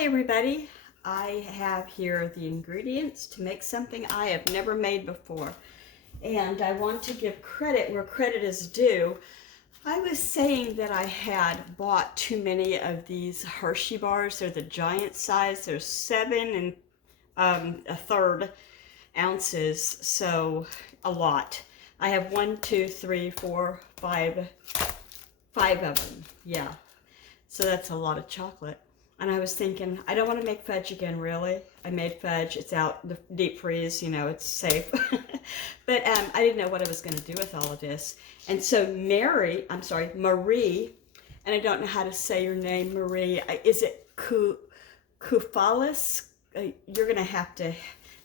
Hi everybody, I have here the ingredients to make something I have never made before, and I want to give credit where credit is due. I was saying that I had bought too many of these Hershey bars. They're the giant size. They're 7 1/3 ounces, so a lot. I have 1, 2, 3, 4, 5 of them. Yeah, so that's a lot of chocolate. And I was thinking, I don't want to make fudge again, really. I made fudge. It's out the deep freeze, you know, it's safe. But I didn't know what I was going to do with all of this. And so Marie, and I don't know how to say your name, Marie. Is it Kufalis? You're going to have to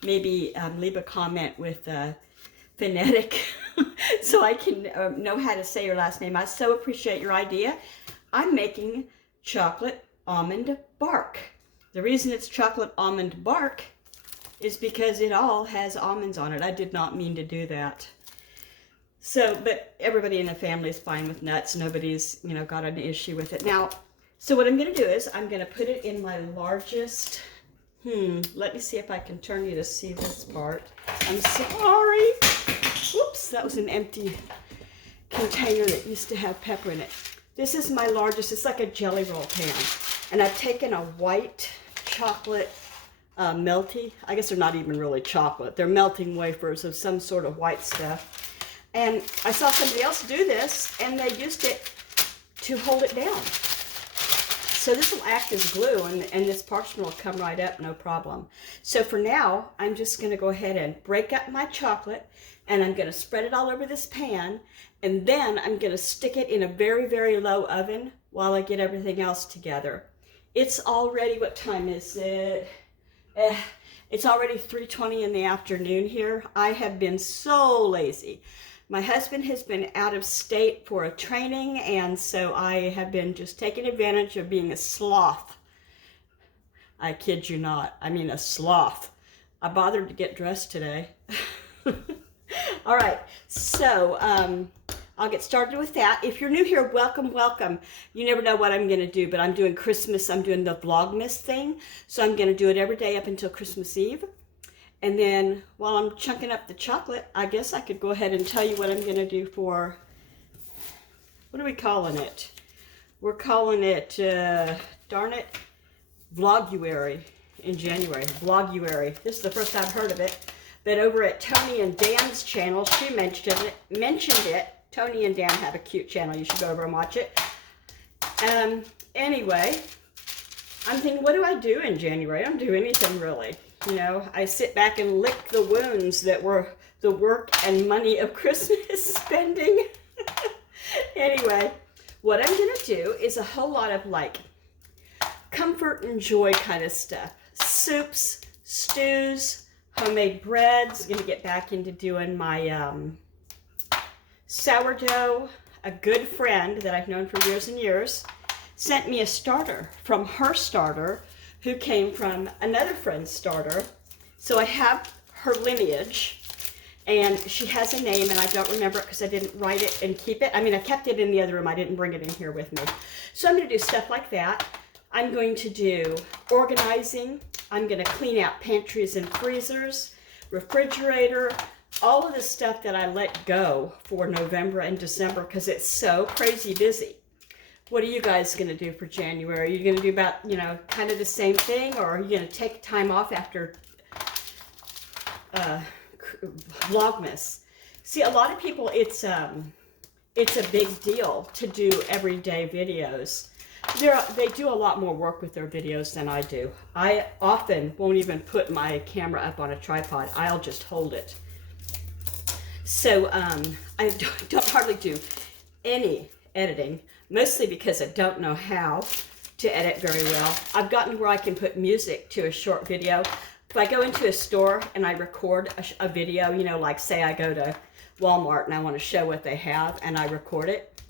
maybe leave a comment with phonetic so I can know how to say your last name. I so appreciate your idea. I'm making chocolate almond bark. The reason it's chocolate almond bark is because it all has almonds on it. I did not mean to do that. So, but everybody in the family is fine with nuts. Nobody's, got an issue with it. Now, so what I'm going to do is I'm going to put it in my largest, let me see if I can turn you to see this part. I'm sorry. Whoops, that was an empty container that used to have pepper in it. This is my largest. It's like a jelly roll pan. And I've taken a white chocolate melty. I guess they're not even really chocolate. They're melting wafers of some sort of white stuff. And I saw somebody else do this, and they used it to hold it down. So this will act as glue, and this parchment will come right up, no problem. So for now, I'm just going to go ahead and break up my chocolate, and I'm going to spread it all over this pan, and then I'm going to stick it in a very, very low oven while I get everything else together. It's already, what time is it? It's already 3:20 in the afternoon here. I have been so lazy. My husband has been out of state for a training, and so I have been just taking advantage of being a sloth. I kid you not. I mean a sloth. I bothered to get dressed today. All right, so I'll get started with that. If you're new here, welcome, welcome. You never know what I'm going to do, but I'm doing Christmas. I'm doing the Vlogmas thing, so I'm going to do it every day up until Christmas Eve. And then while I'm chunking up the chocolate, I guess I could go ahead and tell you what I'm going to do for, what are we calling it? We're calling it, darn it, Vloguary in January. Vloguary. This is the first I've heard of it. But over at Tony and Dan's channel, she mentioned it. Tony and Dan have a cute channel. You should go over and watch it. Anyway, I'm thinking, what do I do in January? I don't do anything really. I sit back and lick the wounds that were the work and money of Christmas spending. Anyway, what I'm going to do is a whole lot of like comfort and joy kind of stuff. Soups, stews, homemade breads. I'm going to get back into doing my sourdough. A good friend that I've known for years and years sent me a starter from her starter, who came from another friend's starter. So I have her lineage, and she has a name, and I don't remember it because I didn't write it and keep it. I mean, I kept it in the other room. I didn't bring it in here with me. So I'm going to do stuff like that. I'm going to do organizing. I'm going to clean out pantries and freezers, refrigerator, all of the stuff that I let go for November and December because it's so crazy busy. What are you guys going to do for January? Are you going to do about, kind of the same thing, or are you going to take time off after Vlogmas? See, a lot of people, it's a big deal to do everyday videos. They do a lot more work with their videos than I do. I often won't even put my camera up on a tripod. I'll just hold it. So I don't hardly do any editing, mostly because I don't know how to edit very well. I've gotten where I can put music to a short video. If I go into a store and I record a video, like say I go to Walmart and I want to show what they have and I record it,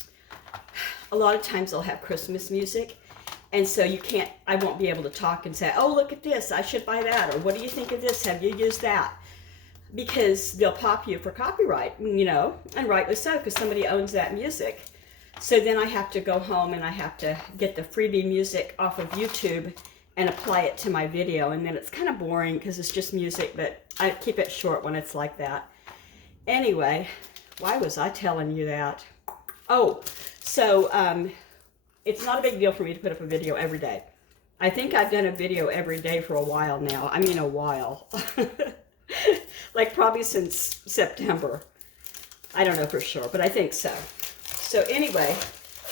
a lot of times they'll have Christmas music. And so I won't be able to talk and say, oh, look at this, I should buy that. Or what do you think of this? Have you used that? Because they'll pop you for copyright, and rightly so, because somebody owns that music. So then I have to go home and I have to get the freebie music off of YouTube and apply it to my video, and then it's kind of boring because it's just music, but I keep it short when it's like that. Anyway, why was I telling you that? Oh, so it's not a big deal for me to put up a video every day. I think I've done a video every day for a while now. I mean, a while. Like probably since September. I don't know for sure, but I think so. So anyway,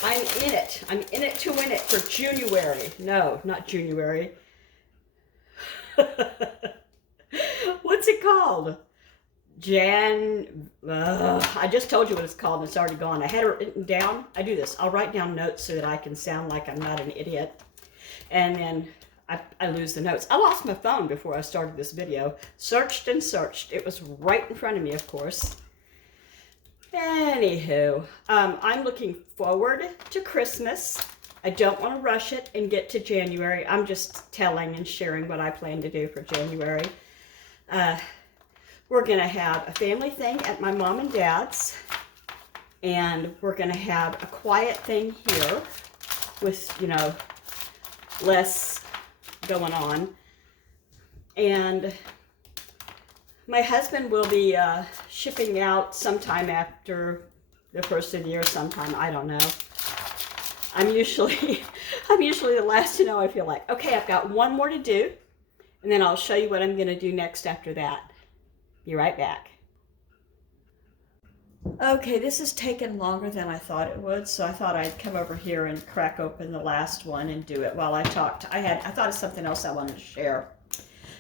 I'm in it. I'm in it to win it for January. No, not January. What's it called? I just told you what it's called and it's already gone. I had it written down. I do this. I'll write down notes so that I can sound like I'm not an idiot. And then I lose the notes. I lost my phone before I started this video. Searched and searched. It was right in front of me, of course. Anywho, I'm looking forward to Christmas. I don't want to rush it and get to January. I'm just telling and sharing what I plan to do for January. We're going to have a family thing at my mom and dad's. And we're going to have a quiet thing here with, you know, less going on. And my husband will be shipping out sometime after the first of the year sometime. I don't know. I'm usually the last to know, I feel like. Okay, I've got one more to do, and then I'll show you what I'm going to do next after that. Be right back. Okay, this has taken longer than I thought it would, so I thought I'd come over here and crack open the last one and do it while I talked. I thought of something else I wanted to share.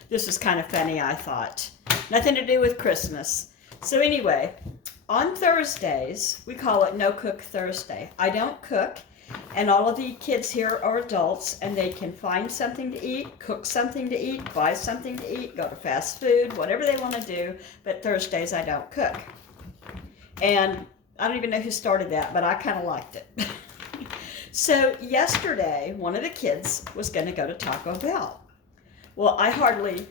This is kind of funny, I thought. Nothing to do with Christmas. So anyway, on Thursdays, we call it No Cook Thursday. I don't cook, and all of the kids here are adults, and they can find something to eat, cook something to eat, buy something to eat, go to fast food, whatever they want to do, but Thursdays I don't cook. And I don't even know who started that, but I kind of liked it. So yesterday, one of the kids was going to go to Taco Bell. Well, I hardly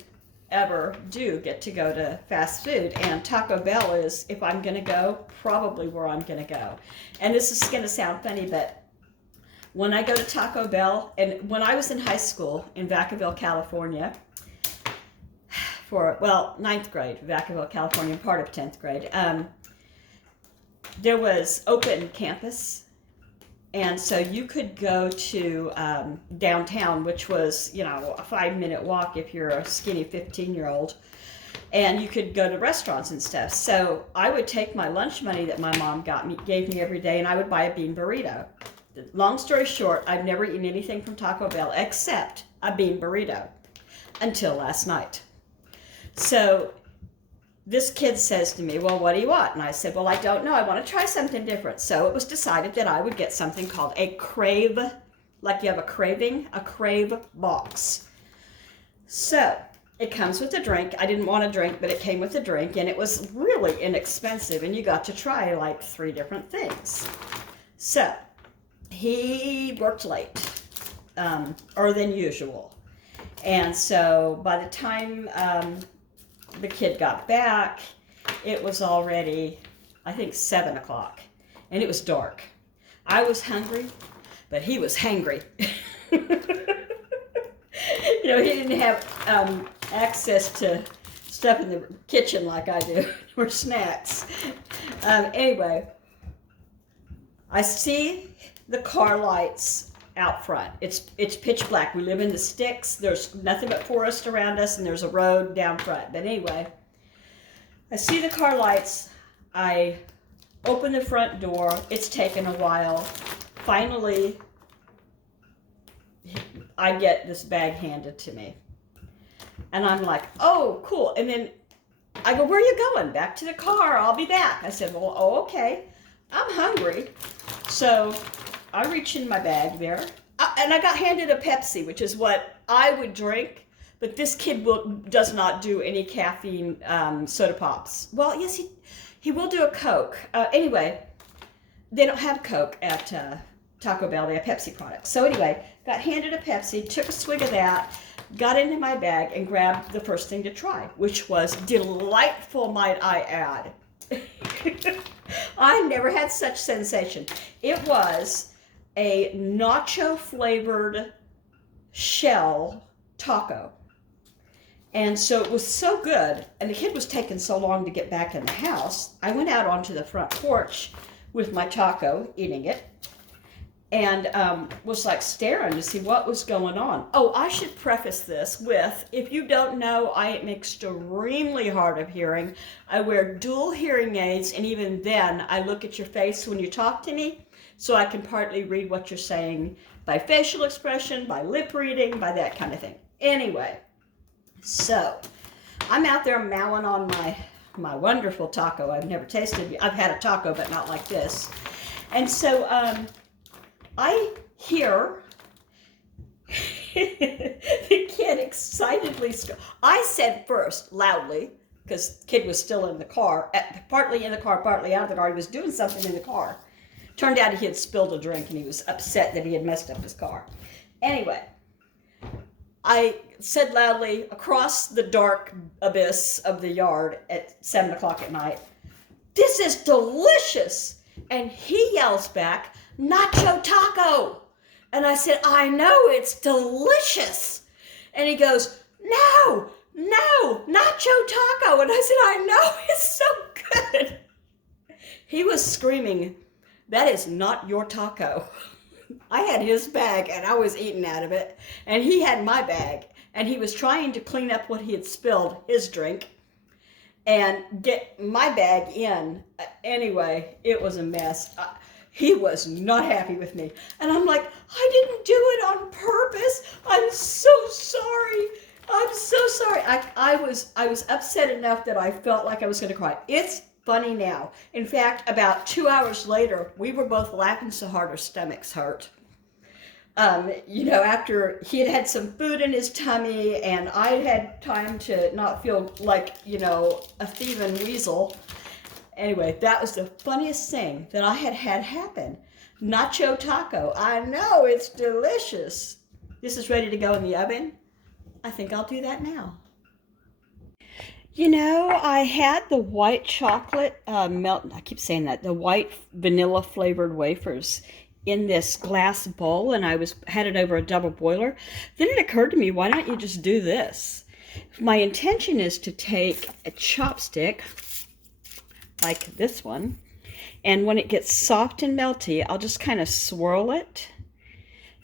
ever do get to go to fast food, and Taco Bell is, if I'm going to go, probably where I'm going to go. And this is going to sound funny, but when I go to Taco Bell, and when I was in high school in Vacaville, California, for, well, 9th grade, Vacaville, California, part of 10th grade, there was open campus, and so you could go to downtown, which was, you know, a 5-minute walk if you're a skinny 15-year-old, and you could go to restaurants and stuff. So I would take my lunch money that my mom gave me every day, and I would buy a bean burrito. Long story short, I've never eaten anything from Taco Bell except a bean burrito until last night. So this kid says to me, well, what do you want? And I said, well, I don't know. I want to try something different. So it was decided that I would get something called a crave, like you have a craving, a crave box. So it comes with a drink. I didn't want a drink, but it came with a drink, and it was really inexpensive, and you got to try like 3 different things. So he worked late, or than usual. And so by the time the kid got back, it was already, I think, 7 o'clock, and it was dark. I was hungry, but he was hangry. You know, he didn't have access to stuff in the kitchen like I do, or snacks. Anyway, I see the car lights out front. It's pitch black. We live in the sticks. There's nothing but forest around us, and there's a road down front. But anyway, I see the car lights. I open the front door. It's taken a while. Finally, I get this bag handed to me. And I'm like, oh, cool. And then I go, where are you going? Back to the car. I'll be back. I said, well, oh, okay. I'm hungry. So I reach in my bag there, and I got handed a Pepsi, which is what I would drink, but this kid does not do any caffeine soda pops. Well, yes, he will do a Coke. Anyway, they don't have Coke at Taco Bell. They have Pepsi products. So anyway, got handed a Pepsi, took a swig of that, got into my bag, and grabbed the first thing to try, which was delightful, might I add. I never had such sensation. It was a nacho flavored shell taco. And so it was so good, and the kid was taking so long to get back in the house, I went out onto the front porch with my taco, eating it, and was like staring to see what was going on. Oh, I should preface this with, if you don't know, I am extremely hard of hearing. I wear dual hearing aids, and even then, I look at your face when you talk to me, so I can partly read what you're saying by facial expression, by lip reading, by that kind of thing. Anyway, so I'm out there mowing on my wonderful taco. I've never tasted, I've had a taco, but not like this. And so I hear the kid excitedly, I said first, loudly, because the kid was still in the car, partly in the car, partly out of the car. He was doing something in the car. Turned out he had spilled a drink and he was upset that he had messed up his car. Anyway, I said loudly across the dark abyss of the yard at 7 o'clock at night, "This is delicious!" And he yells back, "Nacho taco!" And I said, "I know, it's delicious." And he goes, no, nacho taco. And I said, "I know, it's so good." He was screaming, "That is not your taco." I had his bag and I was eating out of it, and he had my bag, and he was trying to clean up what he had spilled, his drink, and get my bag in. Anyway, it was a mess. He was not happy with me, and I'm like, "I didn't do it on purpose. I'm so sorry. I'm so sorry." I was upset enough that I felt like I was going to cry. It's funny now. In fact, about 2 hours later, we were both laughing so hard our stomachs hurt. After he had had some food in his tummy and I'd had time to not feel like, a thieving weasel. Anyway, that was the funniest thing that I had happen. Nacho taco. I know, it's delicious. This is ready to go in the oven. I think I'll do that now. I had the white chocolate I keep saying that, the white vanilla flavored wafers in this glass bowl, and I had it over a double boiler. Then it occurred to me, why don't you just do this? My intention is to take a chopstick, like this one, and when it gets soft and melty, I'll just kind of swirl it.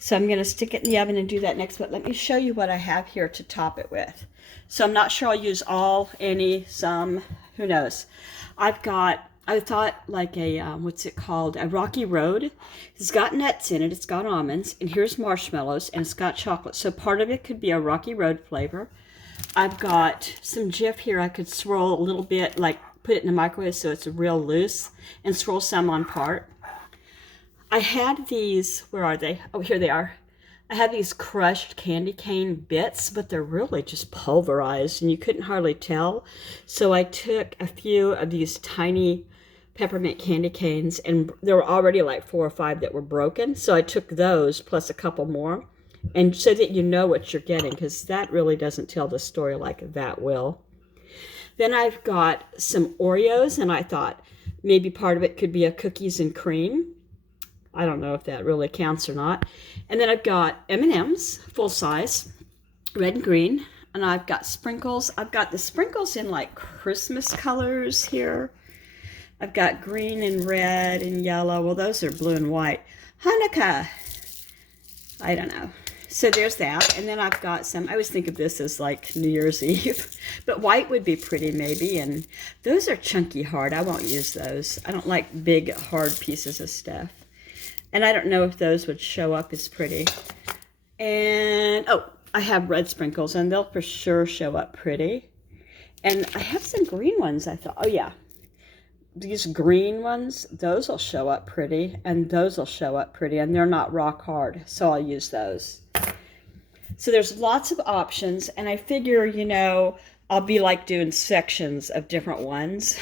So I'm going to stick it in the oven and do that next, but let me show you what I have here to top it with. So I'm not sure I'll use all, any, some, who knows. I thought like a, what's it called? A Rocky Road. It's got nuts in it, it's got almonds, and here's marshmallows, and it's got chocolate. So part of it could be a Rocky Road flavor. I've got some Jif here. I could swirl a little bit, like put it in the microwave so it's real loose, and swirl some on part. I had these, where are they? Oh, here they are. I had these crushed candy cane bits, but they're really just pulverized, and you couldn't hardly tell. So I took a few of these tiny peppermint candy canes, and there were already like 4 or 5 that were broken. So I took those plus a couple more, and so that you know what you're getting, because that really doesn't tell the story like that will. Then I've got some Oreos, and I thought maybe part of it could be a cookies and cream. I don't know if that really counts or not. And then I've got M&Ms, full size, red and green. And I've got sprinkles. I've got the sprinkles in like Christmas colors here. I've got green and red and yellow. Well, those are blue and white. Hanukkah. I don't know. So there's that. And then I've got some, I always think of this as like New Year's Eve. But white would be pretty maybe. And those are chunky hard. I won't use those. I don't like big hard pieces of stuff. And I don't know if those would show up as pretty. And, oh, I have red sprinkles, and they'll for sure show up pretty. And I have some green ones, I thought. Oh, yeah. These green ones, those will show up pretty, and those will show up pretty, and they're not rock hard, so I'll use those. So there's lots of options, and I figure, I'll be like doing sections of different ones.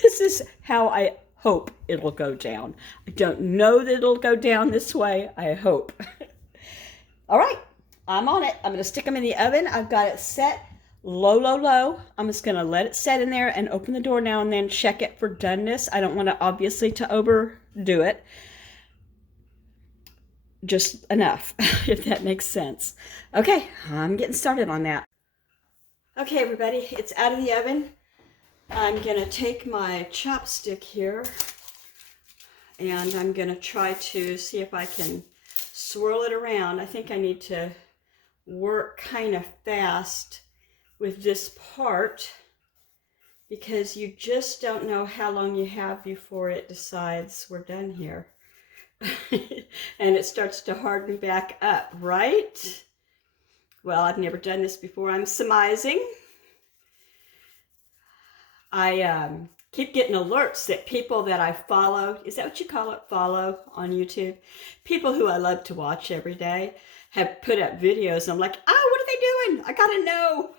This is how I hope it'll go down. I don't know that it'll go down this way. I hope. All right, I'm on it. I'm going to stick them in the oven. I've got it set low, low, low. I'm just going to let it set in there and open the door now and then, check it for doneness. I don't want to obviously to overdo it. just enough, if that makes sense. Okay, I'm getting started on that. Okay, everybody, it's out of the oven. I'm gonna take my chopstick here and I'm gonna try to see if I can swirl it around. I think I need to work kind of fast with this part because you just don't know how long you have before it decides we're done here. And it starts to harden back up, right? Well, I've never done this before. I'm surmising. I keep getting alerts that people that I follow, is that what you call it, follow on YouTube? People who I love to watch every day have put up videos. And I'm like, oh, what are they doing? I gotta know.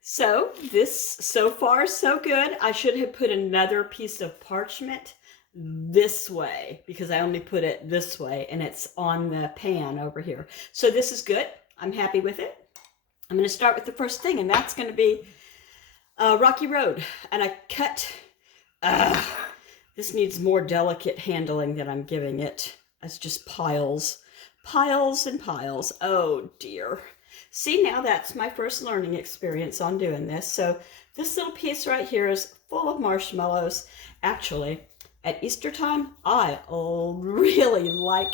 So this, so far, so good. I should have put another piece of parchment this way because I only put it this way and it's on the pan over here. So this is good. I'm happy with it. I'm going to start with the first thing, and that's going to be Rocky Road. And I cut, this needs more delicate handling than I'm giving it. It's just piles, piles and piles. Oh dear. See, now that's my first learning experience on doing this. So this little piece right here is full of marshmallows. Actually, at Easter time, I really like,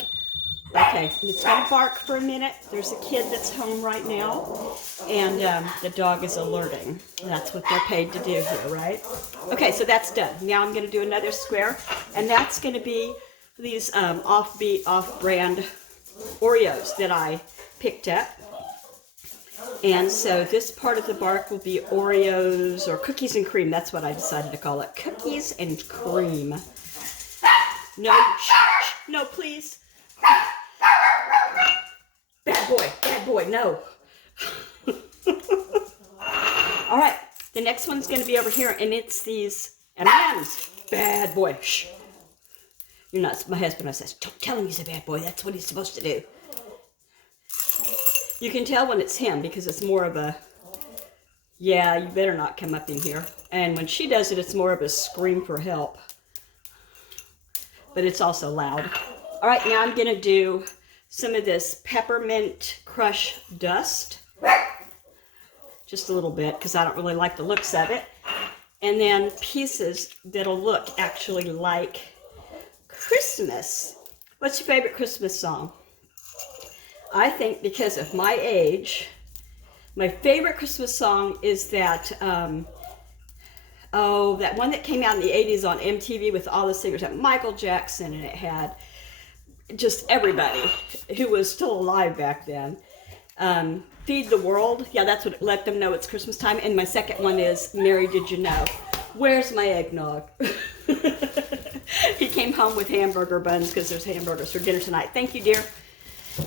okay, it's gonna bark for a minute. There's a kid that's home right now, and the dog is alerting. That's what they're paid to do here, right? Okay, so that's done. Now I'm gonna do another square, and that's gonna be these offbeat, off-brand Oreos that I picked up. And so this part of the bark will be Oreos or cookies and cream. That's what I decided to call it. Cookies and cream. No, shh, no, please. Bad boy, no. All right, the next one's going to be over here, and it's these M&Ms. Bad boy, shh. You're not, my husband says, don't tell him he's a bad boy. That's what he's supposed to do. You can tell when it's him because it's more of a, yeah, you better not come up in here. And when she does it, it's more of a scream for help. But it's also loud. All right, now I'm going to do some of this peppermint crush dust. Just a little bit because I don't really like the looks of it. And then pieces that'll look actually like Christmas. What's your favorite Christmas song? I think because of my age, my favorite Christmas song is that, that one that came out in the 80s on MTV with all the singers. It had Michael Jackson, and it had just everybody who was still alive back then. Feed the World. Yeah, that's what let them know it's Christmas time. And my second one is Mary, Did You Know? Where's my eggnog? He came home with hamburger buns because there's hamburgers for dinner tonight. Thank you, dear.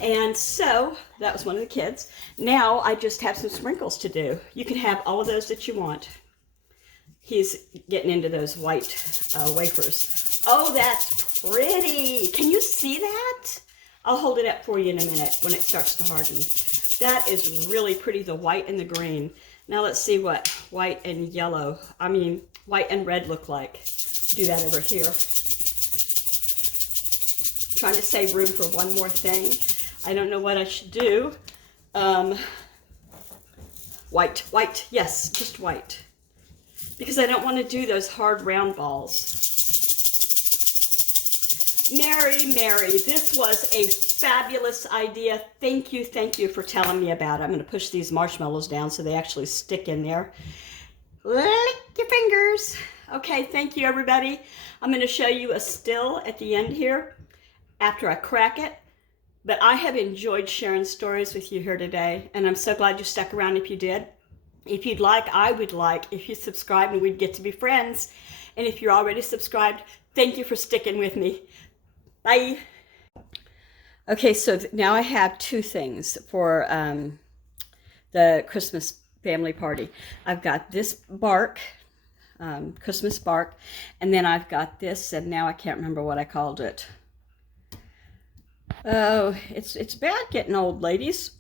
And so that was one of the kids. Now I just have some sprinkles to do. You can have all of those that you want. He's getting into those white wafers. Oh, that's pretty. Can you see that? I'll hold it up for you in a minute when it starts to harden. That is really pretty, the white and the green. Now let's see what white and yellow, white and red look like. Do that over here. Trying to save room for one more thing. I don't know what I should do. White, yes, just white. Because I don't want to do those hard round balls. Mary, this was a fabulous idea. Thank you for telling me about it. I'm going to push these marshmallows down so they actually stick in there. Lick your fingers. Okay, thank you, everybody. I'm going to show you a still at the end here after I crack it. But I have enjoyed sharing stories with you here today, and I'm so glad you stuck around if you did. If you'd like, I would like if you subscribe and we'd get to be friends. And if you're already subscribed, thank you for sticking with me. Bye. Okay, so now I have two things for the Christmas family party. I've got this bark, Christmas bark, and then I've got this, and now I can't remember what I called it. Oh, it's bad getting old, ladies.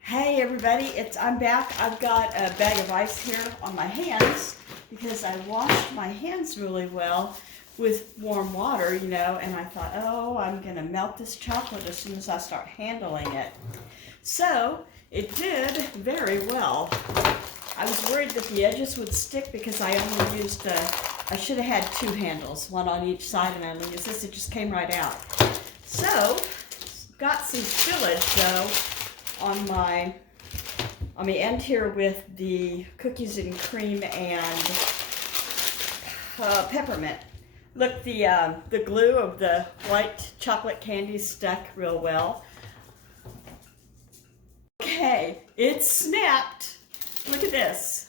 Hey everybody, I'm back. I've got a bag of ice here on my hands because I washed my hands really well with warm water, you know, and I thought, oh, I'm going to melt this chocolate as soon as I start handling it. So it did very well. I was worried that the edges would stick because I only used, I should have had 2 handles, one on each side, and I only used this. It just came right out. So, got some spillage though on the end here with the cookies and cream and peppermint. Look, the glue of the white chocolate candy stuck real well. Okay, it snapped. Look at this.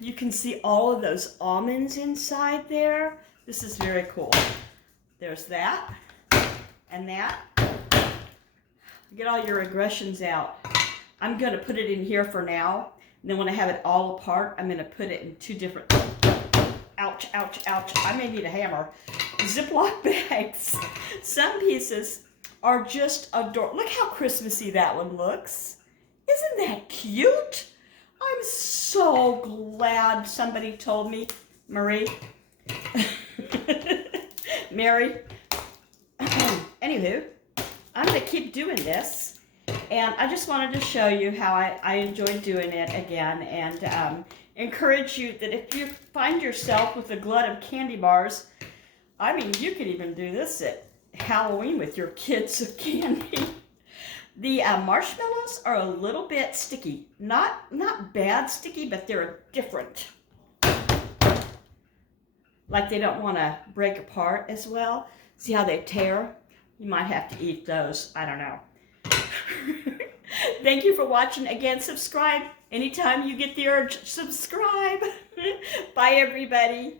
You can see all of those almonds inside there. This is very cool. There's that and that. Get all your aggressions out. I'm going to put it in here for now. And then when I have it all apart, I'm going to put it in 2 different, ouch, ouch, ouch. I may need a hammer. Ziploc bags. Some pieces are just adorable. Look how Christmassy that one looks. Isn't that cute? I'm so glad somebody told me, Marie. Mary. Anywho, I'm going to keep doing this. And I just wanted to show you how I enjoyed doing it again, and encourage you that if you find yourself with a glut of candy bars, I mean, you could even do this at Halloween with your kids of candy. The marshmallows are a little bit sticky. Not bad sticky, but they're different. Like they don't want to break apart as well. See how they tear? You might have to eat those. I don't know. Thank you for watching. Again, subscribe. Anytime you get the urge, subscribe. Bye, everybody.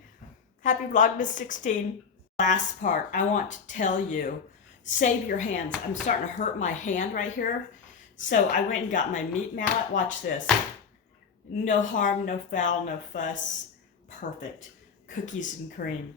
Happy Vlogmas 16. Last part, I want to tell you, save your hands. I'm starting to hurt my hand right here. So I went and got my meat mallet. Watch this. No harm, no foul, no fuss. Perfect. Cookies and cream.